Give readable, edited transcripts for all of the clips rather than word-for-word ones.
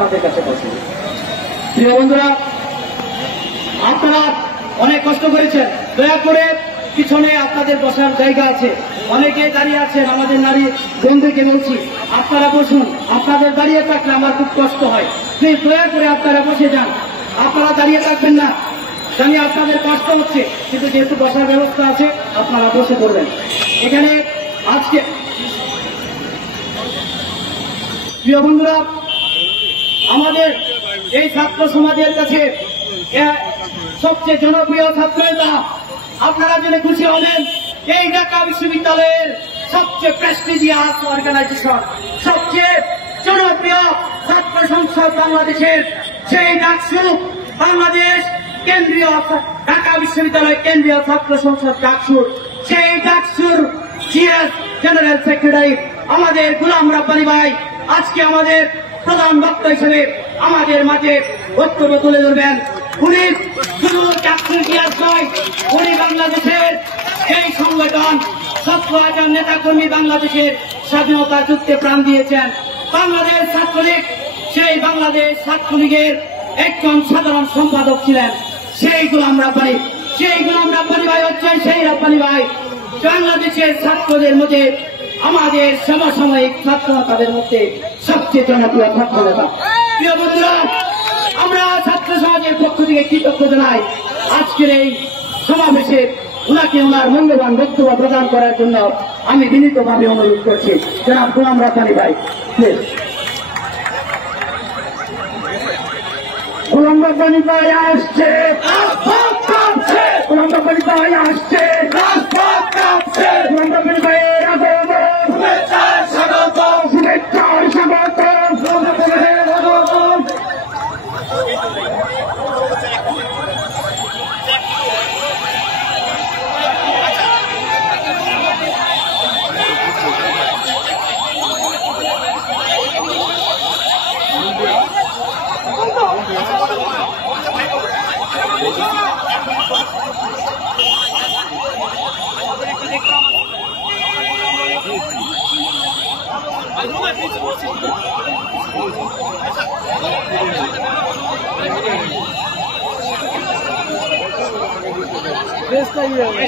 আপনাদের কাছে পৌঁছে দেব। প্রিয় বন্ধুরা, আপনারা অনেক কষ্ট করেছেন, দয়া করে পিছনে আপনাদের বসার জায়গা আছে, অনেকে দাঁড়িয়ে আছেন। আমাদের নারী বন্ধুকে বলছি, আপনারা বসুন। আপনাদের দাঁড়িয়ে থাকলে আমার খুব কষ্ট হয়, প্লিজ দয়া করে আপনারা বসে যান। আপনারা দাঁড়িয়ে থাকবেন না, জানি আপনাদের কষ্ট হচ্ছে, কিন্তু যেহেতু বসার ব্যবস্থা আছে আপনারা বসে পড়বেন। এখানে আজকে প্রিয় বন্ধুরা, আমাদের এই ছাত্র সমাজের কাছে সবচেয়ে জনপ্রিয় ছাত্র নেতা, আপনারা জেনে খুশি হলেন, এই ঢাকা বিশ্ববিদ্যালয়ের সবচেয়ে প্রেস্টিজিয়াস অর্গানাইজেশন, সবচেয়ে জনপ্রিয় ছাত্র সংসদ বাংলাদেশের সেই ডাকসু, বাংলাদেশ কেন্দ্রীয় ঢাকা বিশ্ববিদ্যালয় কেন্দ্রীয় ছাত্র সংসদ ডাকসুর, সেই ডাকসুর সিএস জেনারেল সেক্রেটারি আমাদের গোলাম রাব্বানী ভাই আজকে আমাদের প্রধান বক্তা হিসেবে আমাদের মাঝে বক্তব্য তুলে ধরবেন। উনি শুধু ডাকসুর ইতিহাস নয়, উনি বাংলাদেশের এই সংগঠন 17,000 নেতাকর্মী বাংলাদেশের স্বাধীনতা যুদ্ধে প্রাণ দিয়েছেন। বাংলাদেশ ছাত্রলীগ, সেই বাংলাদেশ ছাত্রলীগের একজন সাধারণ সম্পাদক ছিলেন সেই গোলাম রাব্বানী। সেই গোলাম রাব্বানী ভাই হচ্ছেন সেই রাব্বানী ভাই বাংলাদেশের ছাত্রদের মধ্যে, আমাদের সমসাময়িক ছাত্র নেতাদের মধ্যে সবচেয়ে জনপ্রিয় ছাত্র নেতা। প্রিয় বন্ধুরা, আমরা ছাত্র সমাজের পক্ষ থেকে কৃতজ্ঞ জানাই আজকের এই সমাবেশে উনাকে ওনার মূল্যবান বক্তব্য প্রদান করার জন্য আমি বিনীতভাবে অনুরোধ করছি। জনাব গোলাম রাব্বানী ভাই, প্লিজ। গোলাম রাব্বানী ভাই আসছে, গোলাম রাব্বানী ভাই আসছে, গোলাম রাব্বানী ভাইয়ের আগমন, শুভেচ্ছার স্বাগতম, শুভেচ্ছার স্বাগতম।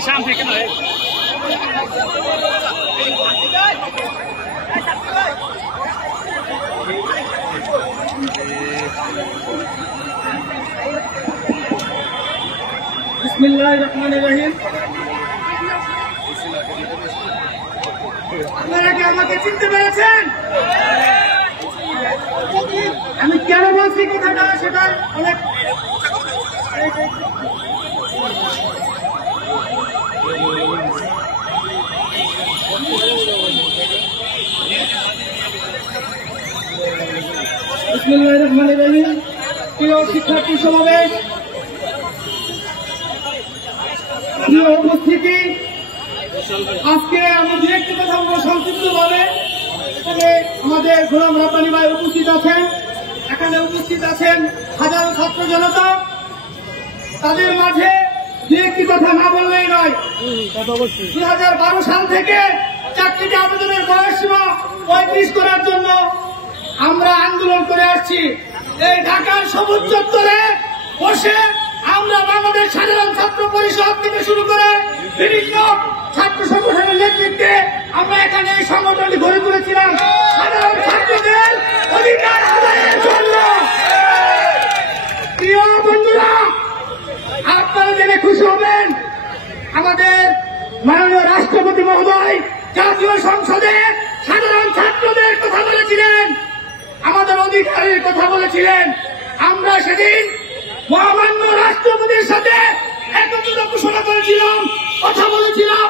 शाम से क्या है বিসমিল্লাহিররহমানিররহিম। আপনারা কি আমাকে চিনতে পেরেছেন? আমি কেন বলছি কথাটা, সেটা অনেক বিসমিল্লাহিররহমানিররহিম। প্রিয় শিক্ষার্থী সমাবেশ, প্রিয় উপস্থিতি, আজকে আমি দু একটি কথা বলবো সংক্ষিপ্ত ভাবে। এখানে আমাদের গোলাম রাব্বানী ভাই উপস্থিত আছেন, এখানে উপস্থিত আছেন হাজারো ছাত্র জনতা। তাদের মাঝে দু একটি কথা না বললেই নয়। 2012 সাল থেকে চাকরিতে আবেদনের বয়সসীমা 35 করার জন্য আমরা আন্দোলন করে আসছি। এই ঢাকার সবুজ চত্বরে বসে আমরা বাংলাদেশ সাধারণ ছাত্র পরিষদ থেকে শুরু করে বিভিন্ন ছাত্র সংগঠনের নেতৃত্বে আমরা এখানে এই সংগঠনটি গড়ে তুলেছিলাম সাধারণ ছাত্রদের অধিকার আদায়ের জন্য। প্রিয় বন্ধুরা, আপনারা জেনে খুশি হবেন, আমাদের মাননীয় রাষ্ট্রপতি মহোদয় জাতীয় সংসদে সাধারণ ছাত্রদের কথা বলেছিলেন, আমাদের অধিকারের কথা বলেছিলেন। আমরা সেদিন মহামান্য রাষ্ট্রপতির সাথে একত্রিত ঘোষণা করেছিলাম, কথা বলেছিলাম